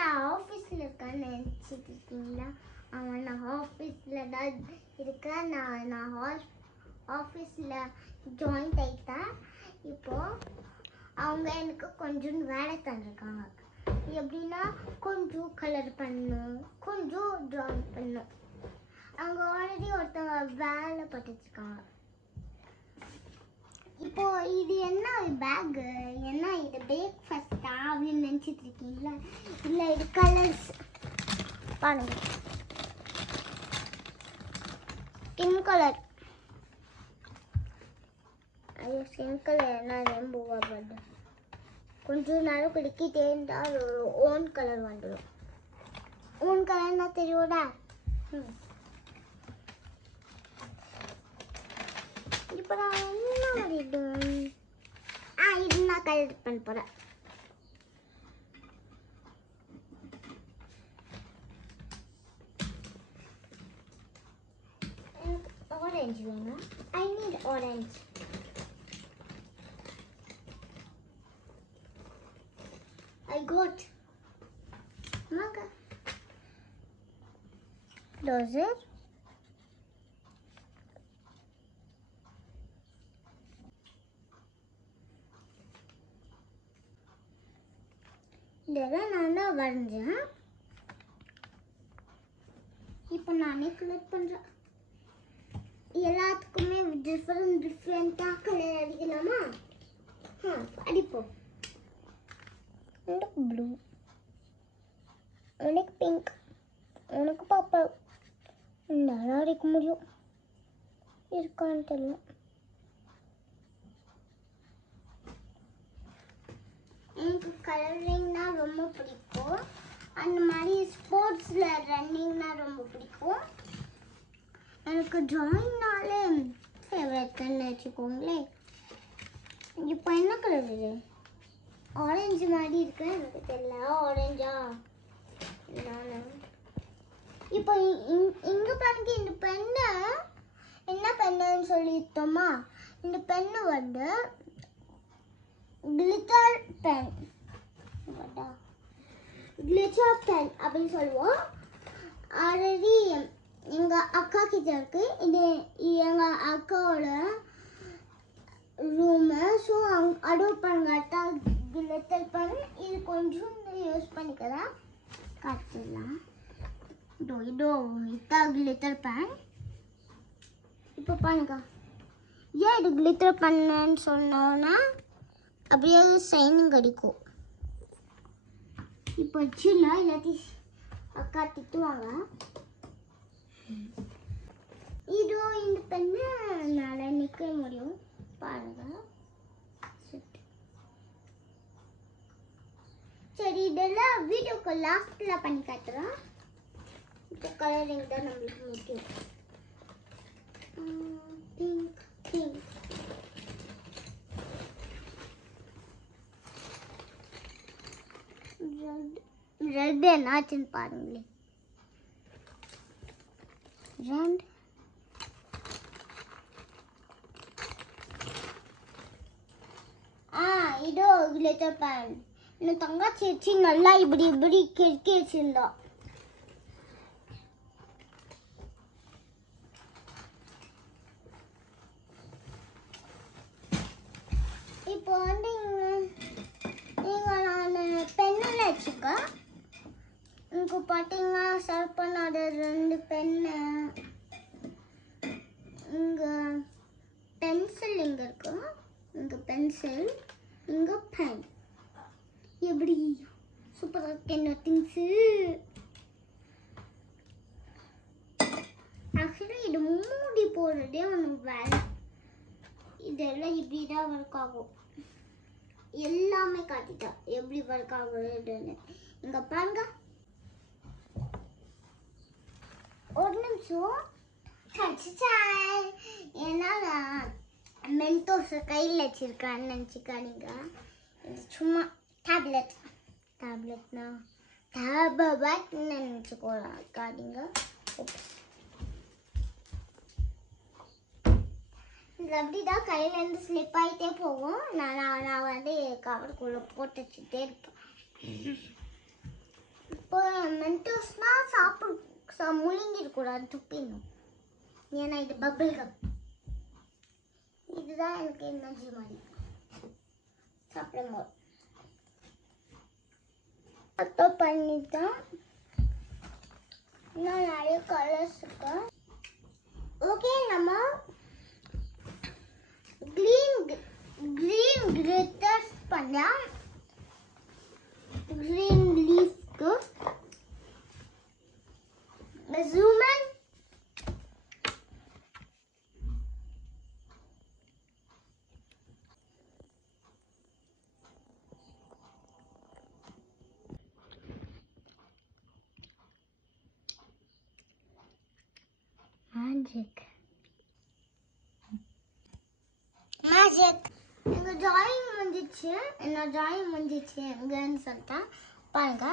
நான் ஆஃபீஸில் இருக்கேன்னு நினச்சிட்டு இருக்கீங்களா? அவன் நான் ஆஃபீஸில் தான் இருக்கேன். நான் ஆஃபீஸில் ஜாயின் ஆகிட்டேன். இப்போது அவங்க எனக்கு கொஞ்சம் வேலை தந்துருக்காங்க. எப்படின்னா கொஞ்சம் கலர் பண்ணணும், கொஞ்சம் ட்ராயிங் பண்ணணும். அவங்க ஆல்ரெடி ஒருத்தவங்க வேலை பார்த்துட்ருக்காங்க. இப்போ இது என்ன பேக்கு, என்ன இது பிரேக்ஃபாஸ்டா அப்படின்னு நினச்சிட்டு இருக்கீங்களா? இல்லை, இது கலர்ஸ் பாருங்க. ஸ்கின் கலர், ஐயோ ஸ்கின் கலர் என்ன ரெம்புவா பட் கொஞ்சம் நேரம் பிடிக்கிட்டே இருந்தால் ஒரு ஓன் கலர் வந்துடும். ஓன் கலர்னா தெரியும்டா. இப்போ நான் என்ன பண்ணிட்டேன்? இது நான் கலர் பண்ண போகிறேன். எனக்கு ஆரஞ்சு வேணும். I need orange. I got manga. Does it? இதெல்லாம் நான் தான் வரைஞ்சேன். இப்போ நானே கலர் பண்ணுறேன். எல்லாத்துக்குமே டிஃப்ரெண்ட்டாக கலர் அடிக்கலாமா? அடிப்போம். எனக்கு ப்ளூ, எனக்கு பிங்க், எனக்கு பர்பிள். நல்லா அடிக்க முடியும், இருக்கான்னு தெரியல. எனக்கு கலரிங்னா ரொம்ப பிடிக்கும். அந்த மாதிரி ஸ்போர்ட்ஸில் ரன்னிங்னா ரொம்ப பிடிக்கும். எனக்கு ட்ராயிங்னாலே ஃபேவரட்னு வச்சுக்கோங்களேன். இப்போ என்ன கலர் இது? ஆரஞ்சு மாதிரி இருக்கு, எனக்கு தெரியல. ஆரஞ்சா? இப்போ இங்கே பாருங்க, இந்த பெண்ணை என்ன பெண்ணுன்னு சொல்லிட்டோமா? இந்த பெண்ணு வந்து கிளிட்டர் பென், கிளிட்டர் பென் அப்படின்னு சொல்லுவோம். ஆல்ரெடி எங்கள் அக்கா கிட்ட இருக்கு. இது எங்கள் அக்காவோட ரூமு. ஸோ அடோப் பண்ணுங்க கிளிட்டர் பென். இது கொஞ்சம் யூஸ் பண்ணிக்கலாம். காட்டுலாம். இதோ இதான் கிளிட்டர் பென். இப்போ பாருங்க, ஏன் இது கிளிட்டர் பென்னு சொன்னோன்னா அப்படியே சைனிங் அடிக்கும். இப்போ சின்ன இல்லாட்டி அக்கா திட்டுவாங்க. இதோ இந்த பெண்ணு நல்லா நிற்க முடியும் பாருங்க. சரி, இதெல்லாம் வீடியோக்கு லாஸ்ட்டில் பண்ணி காட்டுறோம். இப்போ கலரிங் தான் நம்மளுக்கு முக்கியம். பிங்க் பிங்க் ரெட் என்னாச்சுன்னு பாருங்களேன். ரெட் இதோ கிளிட்டர் பென். இன்னும் தங்காச்சி வச்சு நல்லா இப்படி இப்படி கிறுக்கி வச்சிருந்தோம். இப்போ வந்து நீங்கள் நான் பென்னில் வச்சுக்க. இங்கே பார்த்தீங்கன்னா ஷார்ப்பனோட 2 பென்னு, இங்கே பென்சில், இங்கே இருக்கு, இங்கே பென்சில், இங்கே பென். எப்படி சூப்பராக இருக்கு என்ன திங்ஸு. ஆக்சுவலி இது மூடி போடுறதே ஒன்று வேலை. இதெல்லாம் இப்படி தான் ஒர்க் ஆகும். எல்லாமே காட்டிட்டா எப்படி ஒர்க் ஆகுதுன்னு. இங்கே பாருங்க, ஒரு நிமிஷம். ஏன்னா நான் மென்டோஸை கையில் வச்சிருக்கான்னு நினச்சிக்காதீங்க. இது சும்மா டேப்லெட்னா டேப்லெட்னு நினச்சிக்கோக்காதீங்க. இது அப்படிதான் கையிலேருந்து ஸ்லிப் ஆகிட்டே போகும். நான் வந்து கவருக்குள்ளே போட்டு வச்சுட்டே இருப்பேன். இப்போ மென்டோஸ்னா முழுங்கிடக்கூடாது, துப்பிடணும். ஏன்னா இது பபிள் கம். இதுதான் எனக்கு எனர்ஜி மாதிரி சாப்பிடும்போது அப்போ பண்ணித்தான். இன்னும் நிறைய கலர்ஸ் இருக்கு. ஓகே, நம்ம green glitters பண்ணலாம். green leafக்கு zoom in. மேஜிக். எங்கள் டிராயிங் வந்துச்சு, என்னோட டிராயிங் வந்துச்சு எங்கன்னு சொல்லிட்டேன். பாருங்க,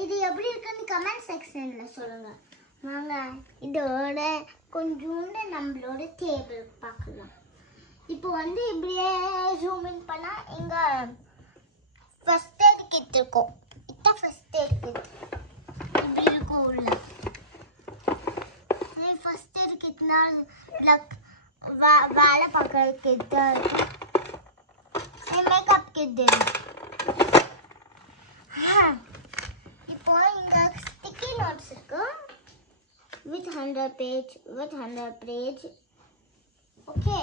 இது எப்படி இருக்குன்னு கமெண்ட் செக்ஷனில் சொல்லுங்கள். வாங்க இதோட கொஞ்சோண்டு நம்மளோட டேபிள் பார்க்கலாம். இப்போ வந்து இப்படியே ஜூம் இன் பண்ணால் இங்கே ஃபஸ்ட் எய்ட் கிட் இருக்கும். இதான் ஃபஸ்ட் எய்ட் கிட் இப்படி இருக்கும் உள்ள. ஃபஸ்ட் எய்ட் கிட்னா வேலை பார்க்குற கிட் தான் இருக்கும். Makeup kit. இப்போ இங்கே ஸ்டிக்கி நோட்ஸ் இருக்கு with 100 page. ஓகே,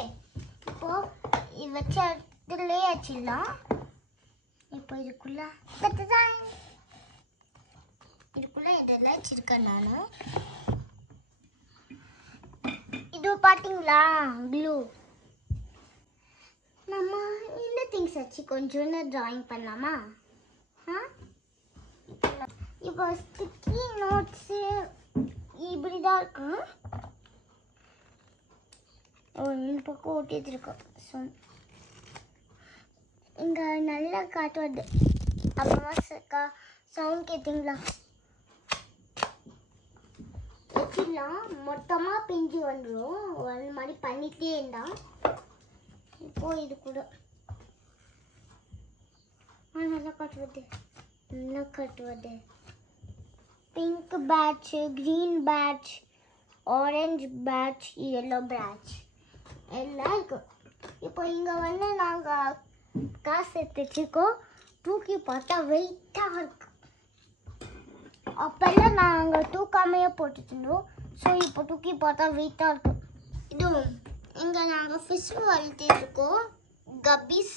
இப்போ வச்ச இடத்துலயே வச்சிடலாம். இப்போ இதுக்குள்ள இதெல்லாம் வச்சிருக்கேன் நான். இது பார்த்தீங்களா க்ளூ. நம்ம இந்த திங்ஸ் வச்சு கொஞ்சோண்டு டிராயிங் பண்ணலாமா? இப்போ ஸ்டிக்கி நோட்ஸு இப்படி தான் இருக்கு. இந்த பக்கம் ஒட்டி வச்சிருக்கோம். ஸோ இங்கே நல்லா காட்டுவது. அப்புறமா சவுண்ட் கேட்டிங்களா? வச்சிடலாம். மொத்தமாக பிஞ்சு வந்துடும். ஒரு மாதிரி பண்ணிகிட்டே இருந்தால். இப்போ இது கூட நல்லா காட்டுவது. Pink patch, green patch, orange patch, yellow patch எல்லாம் இருக்கு. இப்போ இங்கே வந்து நாங்கள் காசு எடுத்து வச்சுருக்கோம். தூக்கி பார்த்தா வெயிட்டாக இருக்கு. அப்போல்லாம் நாங்கள் தூக்காமையே போட்டுருந்தோம். ஸோ இப்போ தூக்கி பார்த்தா வெயிட்டாக இருக்கு. இதுவும் இங்கே நாங்கள் ஃபிஷ் வளர்த்துருக்கோம். கப்பீஸ்.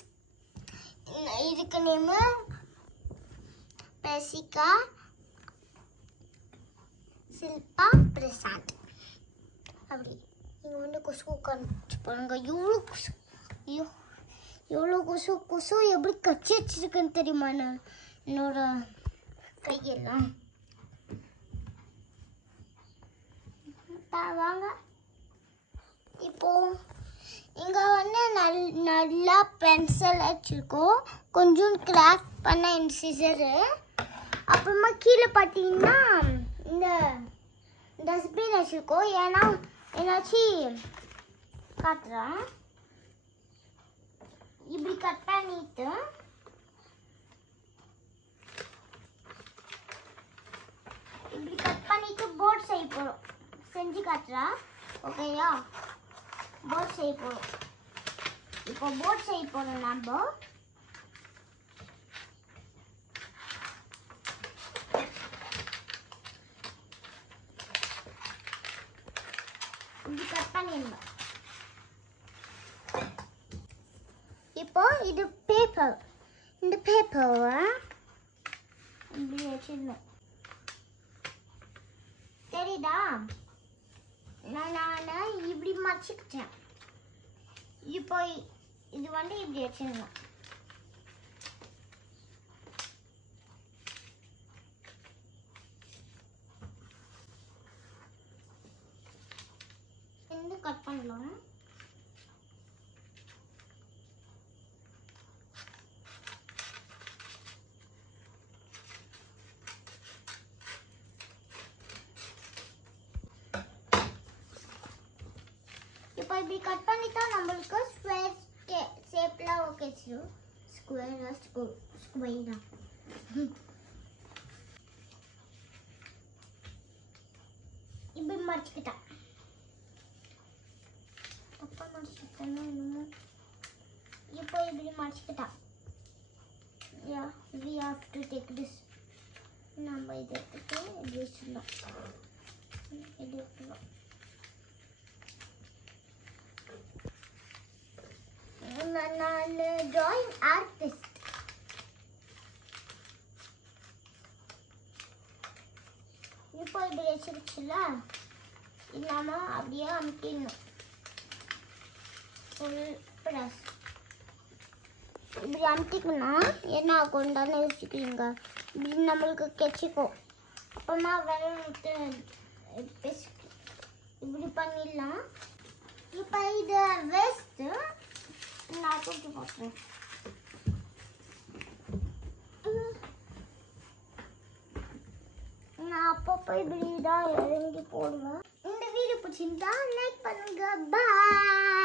இதுக்கு நேமு பெசிகா, சில்பா, பிரசாந்த். அப்படி இங்கே வந்து கொசு உட்காந்துச்சு பாருங்க. எவ்வளோ கொசு எப்படி கச்சி வச்சிருக்குன்னு தெரியுமா? என்னோட கையெல்லாம். வாங்க, இப்போ இங்கே வந்து நல்லா பென்சில் வச்சுருக்கோம். கொஞ்சம் கிராஃப்ட் பண்ண சிசரு. அப்புறமா கீழே பார்த்தீங்கன்னா இந்த டஸ்ட்பின் வச்சுருக்கோம். ஏன்னா என்னாச்சும் காட்டுறேன். இப்படி கட் பண்ணிட்டு போர்ட் செய்ய போகிறோம். செஞ்சு காட்டுறா. ஓகேயா? போர்ட் செய்ய போகிறோம். இப்போ போர்ட் செய்ய போகிறோம். நம்ம இப்படி கட் பண்ணிடணும். இப்போ இது பேப்பர். இந்த பேப்பரை இப்படி வச்சிடணும். தெரியுதா? நான் இப்படி மறைச்சிக்கிட்டேன். இப்போ இது வந்து இப்படி வச்சிடணும். கட் பண்ணலாம். இப்போ இப்படி கட் பண்ணிட்டா நம்மளுக்கு ஸ்கொயர் ஷேப்ல ஓகே ஸ்கொயரா இப்படி மடிச்சுக்கிட்டேன். தப்பா மடிச்சுக்கிட்டேன்னா என்னமோ. இப்போ இப்படி மடிச்சுக்கிட்டேன். Yeah, we have to take this. நம்ம இதை எடுத்துட்டு இப்படி வச்சிடலாம். இப்படி வைக்கலாம். நான் டிராயிங் ஆர்டிஸ்ட். இப்போ இப்படி வச்சிருச்சுல, இல்லாம அப்படியே அமுக்கிடணும். Full press. இப்படி அமுத்திக்கணும். என்ன ஆகும் தானே யோசிக்கிறீங்க. இப்படி நம்மளுக்கு கெச்சிக்கும். அப்புறமா விட்டு இப்படி பண்ணிடலாம். இப்போ இது வேஸ்ட்டு. நான் தூக்கி போட்டுறேன். நான் அப்பப்போ இப்படி தான் இறங்கி போடுவேன். இந்த வீடியோ பிடிச்சிருந்தா லைக் பண்ணுங்க. பாய்.